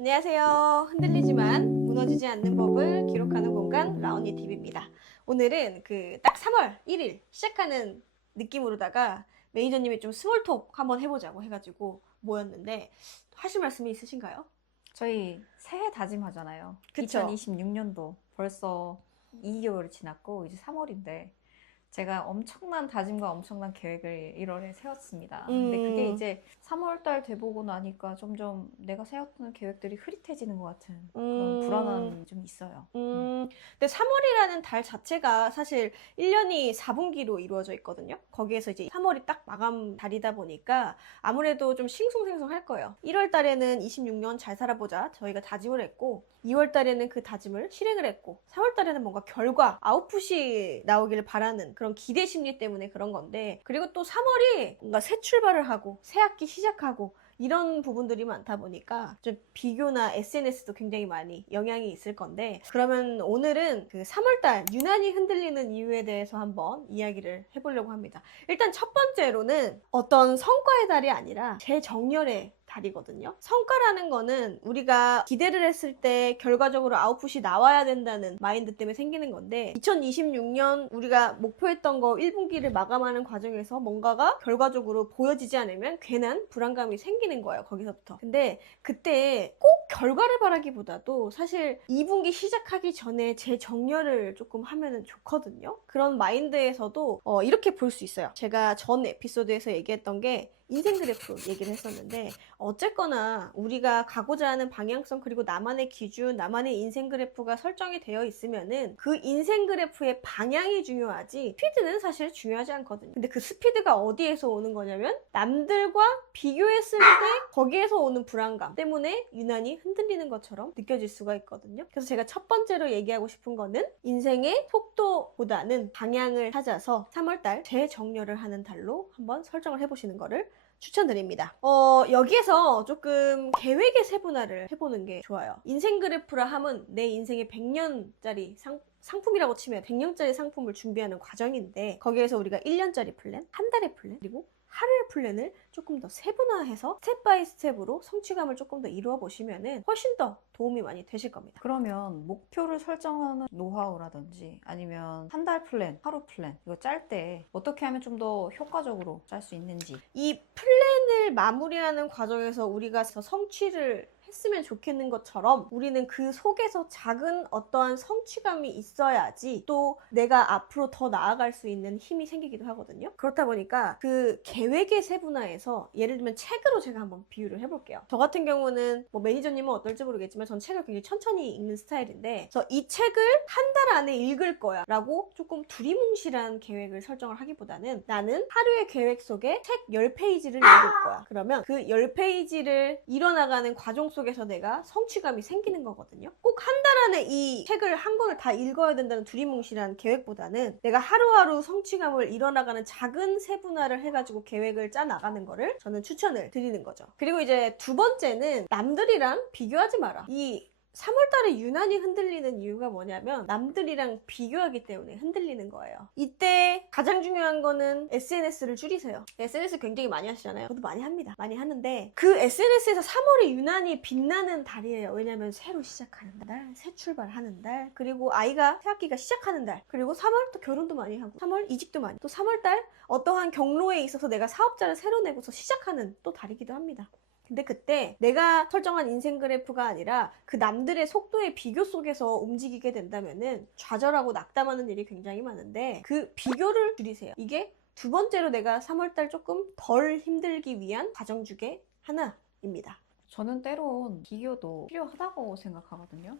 안녕하세요. 흔들리지만 무너지지 않는 법을 기록하는 공간 라온니 TV입니다. 오늘은 딱 3월 1일 시작하는 느낌으로다가 매니저님이 좀 스몰톡 한번 해보자고 해가지고 모였는데 하실 말씀이 있으신가요? 저희 새해 다짐하잖아요. 그쵸? 2026년도 벌써 2개월이 지났고 이제 3월인데 제가 엄청난 다짐과 엄청난 계획을 1월에 세웠습니다. 근데 그게 이제 3월 달 돼보고 나니까 점점 내가 세웠던 계획들이 흐릿해지는 것 같은 그런 불안함이 좀 있어요. 근데 3월이라는 달 자체가 사실 1년이 4분기로 이루어져 있거든요. 거기에서 이제 3월이 딱 마감 달이다 보니까 아무래도 좀 싱숭생숭할 거예요. 1월 달에는 26년 잘 살아보자 저희가 다짐을 했고 2월 달에는 그 다짐을 실행을 했고 3월 달에는 뭔가 결과, 아웃풋이 나오기를 바라는 그런 기대 심리 때문에 그런 건데 그리고 또 3월이 뭔가 새 출발을 하고 새 학기 시작하고 이런 부분들이 많다 보니까 좀 비교나 SNS도 굉장히 많이 영향이 있을 건데 그러면 오늘은 그 3월달 유난히 흔들리는 이유에 대해서 한번 이야기를 해보려고 합니다. 일단 첫 번째로는 어떤 성과의 달이 아니라 재정렬의 달이거든요. 성과라는 거는 우리가 기대를 했을 때 결과적으로 아웃풋이 나와야 된다는 마인드 때문에 생기는 건데 2026년 우리가 목표했던 거 1분기를 마감하는 과정에서 뭔가가 결과적으로 보여지지 않으면 괜한 불안감이 생기는 거예요. 거기서부터. 근데 그때 꼭 결과를 바라기보다도 사실 2분기 시작하기 전에 재정렬을 조금 하면은 좋거든요. 그런 마인드에서도 이렇게 볼 수 있어요. 제가 전 에피소드에서 얘기했던 게 인생 그래프 얘기를 했었는데 어쨌거나 우리가 가고자 하는 방향성 그리고 나만의 기준, 나만의 인생 그래프가 설정이 되어 있으면은 그 인생 그래프의 방향이 중요하지 스피드는 사실 중요하지 않거든요. 근데 그 스피드가 어디에서 오는 거냐면 남들과 비교했을 때 거기에서 오는 불안감 때문에 유난히 흔들리는 것처럼 느껴질 수가 있거든요. 그래서 제가 첫 번째로 얘기하고 싶은 거는 인생의 속도보다는 방향을 찾아서 3월달 재정렬을 하는 달로 한번 설정을 해보시는 거를 추천드립니다. 여기에서 조금 계획의 세분화를 해보는 게 좋아요. 인생 그래프라 하면 내 인생의 100년짜리 상품이라고 치면 100년짜리 상품을 준비하는 과정인데 거기에서 우리가 1년짜리 플랜, 한 달의 플랜, 그리고 하루의 플랜을 조금 더 세분화해서 스텝 바이 스텝으로 성취감을 조금 더 이루어 보시면은 훨씬 더 도움이 많이 되실 겁니다. 그러면 목표를 설정하는 노하우라든지 아니면 한 달 플랜, 하루 플랜 이거 짤 때 어떻게 하면 좀 더 효과적으로 짤 수 있는지 이 플랜을 마무리하는 과정에서 우리가 더 성취를 했으면 좋겠는 것처럼 우리는 그 속에서 작은 어떠한 성취감이 있어야지 또 내가 앞으로 더 나아갈 수 있는 힘이 생기기도 하거든요. 그렇다 보니까 그 계획의 세분화에서 예를 들면 책으로 제가 한번 비유를 해볼게요. 저 같은 경우는 뭐 매니저님은 어떨지 모르겠지만 전 책을 굉장히 천천히 읽는 스타일인데 그래서 이 책을 한 달 안에 읽을 거야 라고 조금 두리뭉실한 계획을 설정을 하기보다는 나는 하루의 계획 속에 책 10페이지를 읽을 거야. 그러면 그 10페이지를 이뤄나가는 과정 속에서 내가 성취감이 생기는 거거든요. 꼭 한 달 안에 이 책을 한 권을 다 읽어야 된다는 두리뭉실한 계획보다는 내가 하루하루 성취감을 이뤄나가는 작은 세분화를 해가지고 계획을 짜 나가는 거를 저는 추천을 드리는 거죠. 그리고 이제 두 번째는 남들이랑 비교하지 마라. 이 3월달에 유난히 흔들리는 이유가 뭐냐면 남들이랑 비교하기 때문에 흔들리는 거예요. 이때 가장 중요한 거는 SNS를 줄이세요. SNS 굉장히 많이 하시잖아요. 저도 많이 합니다. 많이 하는데 그 SNS에서 3월이 유난히 빛나는 달이에요. 왜냐면 새로 시작하는 달, 새 출발하는 달, 그리고 아이가 새학기가 시작하는 달, 그리고 3월 또 결혼도 많이 하고 3월 이직도 많이, 또 3월달 어떠한 경로에 있어서 내가 사업자를 새로 내고서 시작하는 또 달이기도 합니다. 근데 그때 내가 설정한 인생 그래프가 아니라 그 남들의 속도의 비교 속에서 움직이게 된다면은 좌절하고 낙담하는 일이 굉장히 많은데 그 비교를 줄이세요. 이게 두 번째로 내가 3월달 조금 덜 힘들기 위한 과정 중에 하나입니다. 저는 때론 비교도 필요하다고 생각하거든요.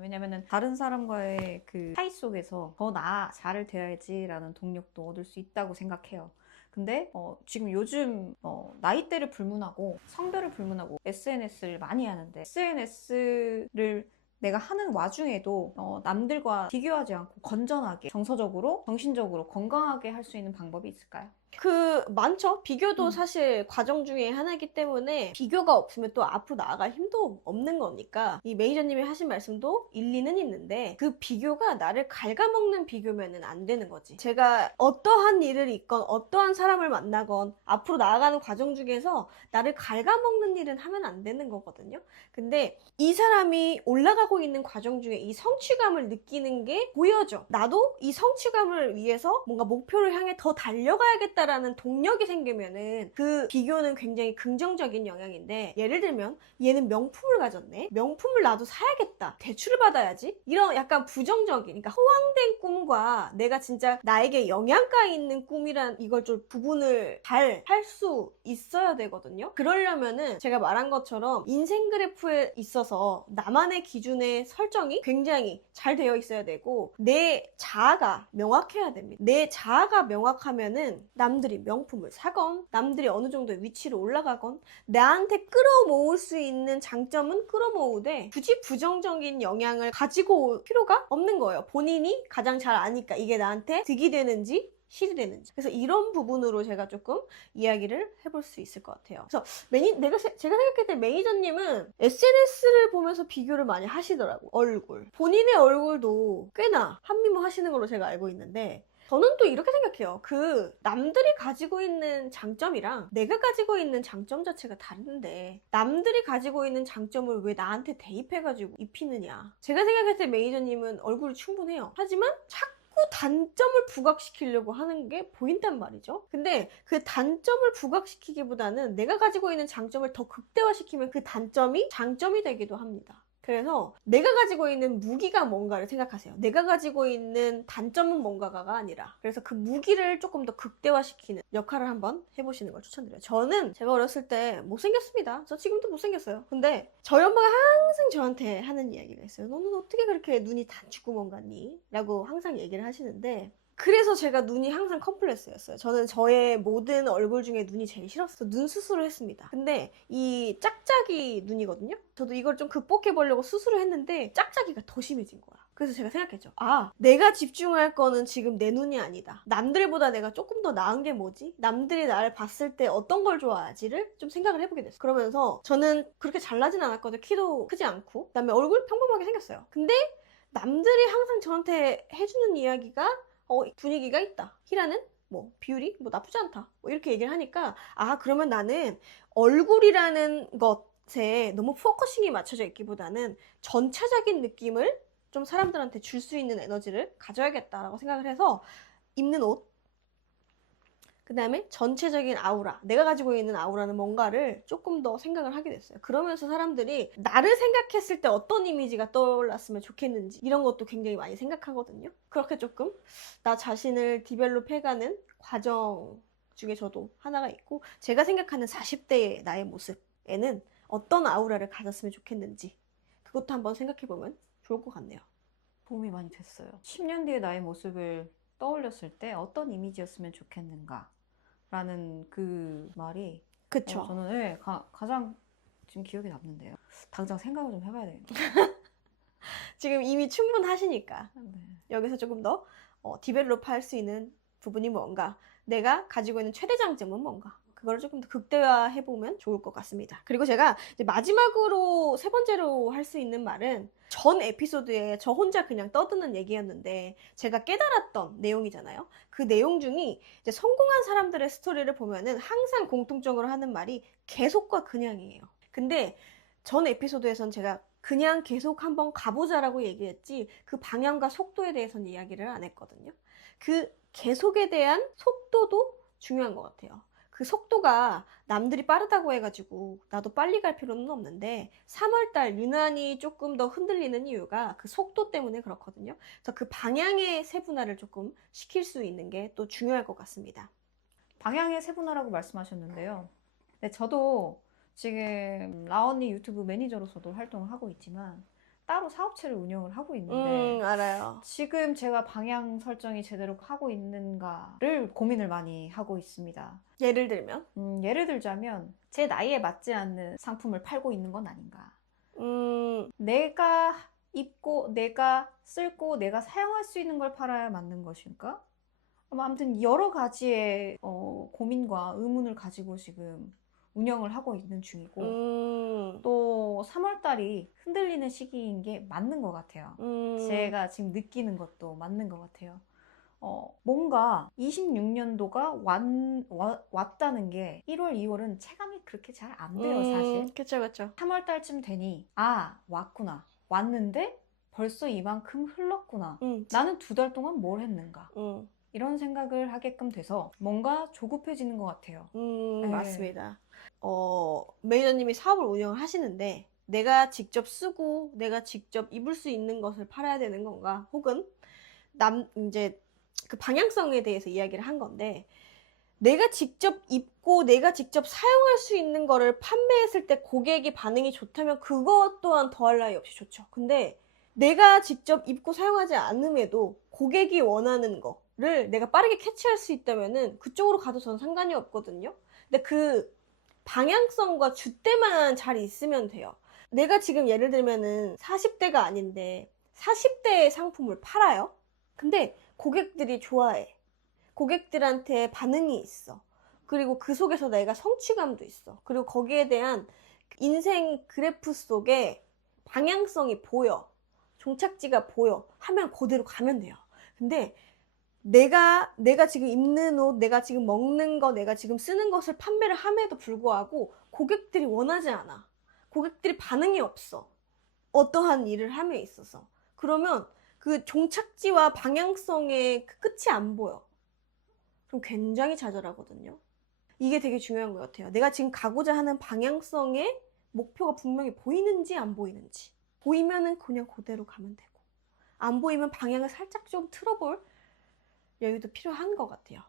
왜냐면은 다른 사람과의 그 차이 속에서 더 나아 잘을 되어야지라는 동력도 얻을 수 있다고 생각해요. 근데 지금 요즘 나이대를 불문하고 성별을 불문하고 SNS를 많이 하는데 SNS를 내가 하는 와중에도 남들과 비교하지 않고 건전하게 정서적으로 정신적으로 건강하게 할 수 있는 방법이 있을까요? 많죠. 비교도 음. 사실 과정 중에 하나이기 때문에 비교가 없으면 또 앞으로 나아갈 힘도 없는 거니까 이 매니저님이 하신 말씀도 일리는 있는데 그 비교가 나를 갉아먹는 비교면은 안 되는 거지. 제가 어떠한 일을 있건 어떠한 사람을 만나건 앞으로 나아가는 과정 중에서 나를 갉아먹는 일은 하면 안 되는 거거든요. 근데 이 사람이 올라가고 있는 과정 중에 이 성취감을 느끼는 게 보여져. 나도 이 성취감을 위해서 뭔가 목표를 향해 더 달려가야겠다라는 동력이 생기면은 그 비교는 굉장히 긍정적인 영향인데, 예를 들면 얘는 명품을 가졌네. 명품을 나도 사야겠다. 대출을 받아야지. 이런 약간 부정적인, 그러니까 허황된 꿈과 내가 진짜 나에게 영양가 있는 꿈이란 이걸 좀 구분을 잘 할 수 있어야 되거든요. 그러려면은 제가 말한 것처럼 인생 그래프에 있어서 나만의 기준의 설정이 굉장히 잘 되어 있어야 되고 내 자아가 명확해야 됩니다. 내 자아가 명확하면은 남들이 명품을 사건 남들이 어느 정도의 위치로 올라가건 나한테 끌어모을 수 있는 장점은 끌어모으되 굳이 부정적인 영향을 가지고 올 필요가 없는 거예요. 본인이 가장 잘 아니까 이게 나한테 득이 되는지 실이 되는지. 그래서 이런 부분으로 제가 조금 이야기를 해볼 수 있을 것 같아요. 그래서 제가 생각할 때 매니저님은 SNS를 보면서 비교를 많이 하시더라고. 얼굴. 본인의 얼굴도 꽤나 한미모 하시는 걸로 제가 알고 있는데 저는 또 이렇게 생각해요. 남들이 가지고 있는 장점이랑 내가 가지고 있는 장점 자체가 다른데 남들이 가지고 있는 장점을 왜 나한테 대입해가지고 입히느냐. 제가 생각할 때 매니저님은 얼굴이 충분해요. 하지만 자꾸 단점을 부각시키려고 하는 게 보인단 말이죠. 근데 그 단점을 부각시키기보다는 내가 가지고 있는 장점을 더 극대화시키면 그 단점이 장점이 되기도 합니다. 그래서 내가 가지고 있는 무기가 뭔가를 생각하세요. 내가 가지고 있는 단점은 뭔가가 아니라. 그래서 그 무기를 조금 더 극대화시키는 역할을 한번 해보시는 걸 추천드려요. 저는 제가 어렸을 때 못생겼습니다. 저 지금도 못생겼어요. 근데 저희 엄마가 항상 저한테 하는 이야기가 있어요. 너는 어떻게 그렇게 눈이 단추구멍 같니? 라고 항상 얘기를 하시는데 그래서 제가 눈이 항상 컴플렉스였어요. 저는 저의 모든 얼굴 중에 눈이 제일 싫었어요. 눈 수술을 했습니다. 근데 이 짝짝이 눈이거든요. 저도 이걸 좀 극복해 보려고 수술을 했는데 짝짝이가 더 심해진 거야. 그래서 제가 생각했죠. 내가 집중할 거는 지금 내 눈이 아니다. 남들보다 내가 조금 더 나은 게 뭐지? 남들이 나를 봤을 때 어떤 걸 좋아하지를 좀 생각을 해보게 됐어요. 그러면서 저는 그렇게 잘나진 않았거든요. 키도 크지 않고. 그다음에 얼굴 평범하게 생겼어요. 근데 남들이 항상 저한테 해주는 이야기가 분위기가 있다. 희라는 비율이 나쁘지 않다. 이렇게 얘기를 하니까 그러면 나는 얼굴이라는 것에 너무 포커싱이 맞춰져 있기보다는 전체적인 느낌을 좀 사람들한테 줄 수 있는 에너지를 가져야겠다라고 생각을 해서 입는 옷, 그 다음에 전체적인 아우라, 내가 가지고 있는 아우라는 뭔가를 조금 더 생각을 하게 됐어요. 그러면서 사람들이 나를 생각했을 때 어떤 이미지가 떠올랐으면 좋겠는지 이런 것도 굉장히 많이 생각하거든요. 그렇게 조금 나 자신을 디벨롭 해가는 과정 중에 저도 하나가 있고, 제가 생각하는 40대의 나의 모습에는 어떤 아우라를 가졌으면 좋겠는지 그것도 한번 생각해보면 좋을 것 같네요. 도움이 많이 됐어요. 10년 뒤의 나의 모습을 떠올렸을 때 어떤 이미지였으면 좋겠는가 라는 그 말이 그쵸? 저는 가장 지금 기억에 남는데요. 당장 생각을 좀 해봐야 되겠네요. 지금 이미 충분하시니까 네. 여기서 조금 더 디벨롭 할 수 있는 부분이 뭔가, 내가 가지고 있는 최대 장점은 뭔가, 그걸 조금 더 극대화해보면 좋을 것 같습니다. 그리고 제가 이제 마지막으로 세 번째로 할 수 있는 말은 전 에피소드에 저 혼자 그냥 떠드는 얘기였는데 제가 깨달았던 내용이잖아요. 그 내용 중에 이제 성공한 사람들의 스토리를 보면은 항상 공통적으로 하는 말이 계속과 그냥이에요. 근데 전 에피소드에선 제가 그냥 계속 한번 가보자라고 얘기했지 그 방향과 속도에 대해서는 이야기를 안 했거든요. 그 계속에 대한 속도도 중요한 것 같아요. 그 속도가 남들이 빠르다고 해가지고 나도 빨리 갈 필요는 없는데 3월달 유난히 조금 더 흔들리는 이유가 그 속도 때문에 그렇거든요. 그래서 그 방향의 세분화를 조금 시킬 수 있는 게 또 중요할 것 같습니다. 방향의 세분화라고 말씀하셨는데요. 네, 저도 지금 라언니 유튜브 매니저로서도 활동을 하고 있지만 따로 사업체를 운영을 하고 있는데 알아요. 지금 제가 방향 설정이 제대로 하고 있는가를 고민을 많이 하고 있습니다. 예를 들면? 예를 들자면 제 나이에 맞지 않는 상품을 팔고 있는 건 아닌가. 내가 입고 내가 쓸고 내가 사용할 수 있는 걸 팔아야 맞는 것인가? 아무튼 여러 가지의 고민과 의문을 가지고 지금 운영을 하고 있는 중이고 또 3월달이 흔들리는 시기인 게 맞는 것 같아요. 제가 지금 느끼는 것도 맞는 것 같아요. 뭔가 26년도가 왔다는 게 1월, 2월은 체감이 그렇게 잘 안 돼요, 사실. 그쵸. 3월달쯤 되니 왔구나. 왔는데 벌써 이만큼 흘렀구나. 나는 2달 동안 뭘 했는가. 이런 생각을 하게끔 돼서 뭔가 조급해지는 것 같아요. 네. 맞습니다. 매니저님이 사업을 운영을 하시는데 내가 직접 쓰고 내가 직접 입을 수 있는 것을 팔아야 되는 건가? 혹은 이제 그 방향성에 대해서 이야기를 한 건데 내가 직접 입고 내가 직접 사용할 수 있는 거를 판매했을 때 고객이 반응이 좋다면 그것 또한 더할 나위 없이 좋죠. 근데 내가 직접 입고 사용하지 않음에도 고객이 원하는 거를 내가 빠르게 캐치할 수 있다면은 그쪽으로 가도 저는 상관이 없거든요. 근데 그 방향성과 줏대만 잘 있으면 돼요. 내가 지금 예를 들면은 40대가 아닌데 40대의 상품을 팔아요. 근데 고객들이 좋아해. 고객들한테 반응이 있어. 그리고 그 속에서 내가 성취감도 있어. 그리고 거기에 대한 인생 그래프 속에 방향성이 보여. 종착지가 보여. 하면 그대로 가면 돼요. 근데 내가 지금 입는 옷, 내가 지금 먹는 거, 내가 지금 쓰는 것을 판매를 함에도 불구하고 고객들이 원하지 않아. 고객들이 반응이 없어. 어떠한 일을 함에 있어서. 그러면 그 종착지와 방향성의 그 끝이 안 보여. 그럼 굉장히 좌절하거든요. 이게 되게 중요한 것 같아요. 내가 지금 가고자 하는 방향성의 목표가 분명히 보이는지 안 보이는지. 보이면은 그냥 그대로 가면 되고, 안 보이면 방향을 살짝 좀 틀어볼 여유도 필요한 것 같아요.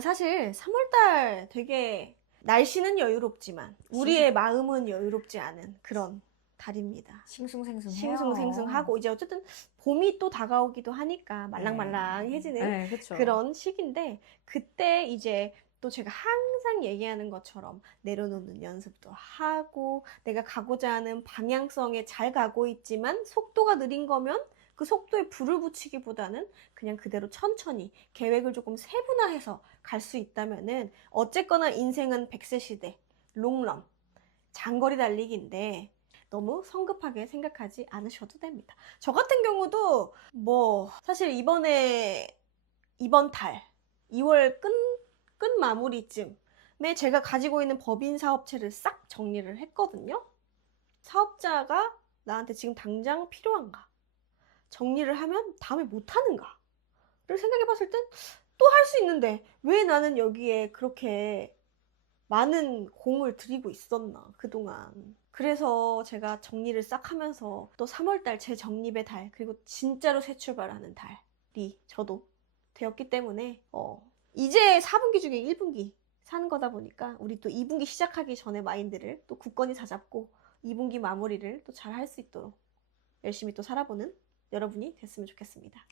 사실 3월달 되게 날씨는 여유롭지만 우리의 마음은 여유롭지 않은 그런 달입니다. 싱숭생숭하고 이제 어쨌든 봄이 또 다가오기도 하니까 말랑말랑해지는 그런 시기인데, 그때 이제 또 제가 항상 얘기하는 것처럼 내려놓는 연습도 하고 내가 가고자 하는 방향성에 잘 가고 있지만 속도가 느린 거면 그 속도에 불을 붙이기보다는 그냥 그대로 천천히 계획을 조금 세분화해서 갈 수 있다면은 어쨌거나 인생은 100세 시대, 롱런, 장거리 달리기인데 너무 성급하게 생각하지 않으셔도 됩니다. 저 같은 경우도 사실 이번 달 2월 끝 마무리쯤에 제가 가지고 있는 법인 사업체를 싹 정리를 했거든요. 사업자가 나한테 지금 당장 필요한가? 정리를 하면 다음에 못하는가? 를 생각해 봤을 땐 또 할 수 있는데 왜 나는 여기에 그렇게 많은 공을 들이고 있었나 그동안. 그래서 제가 정리를 싹 하면서 또 3월달 제 정립의 달, 그리고 진짜로 새 출발하는 달이 저도 되었기 때문에 이제 4분기 중에 1분기 사는 거다 보니까 우리 또 2분기 시작하기 전에 마인드를 또 굳건히 다잡고 2분기 마무리를 또 잘 할 수 있도록 열심히 또 살아보는 여러분이 됐으면 좋겠습니다.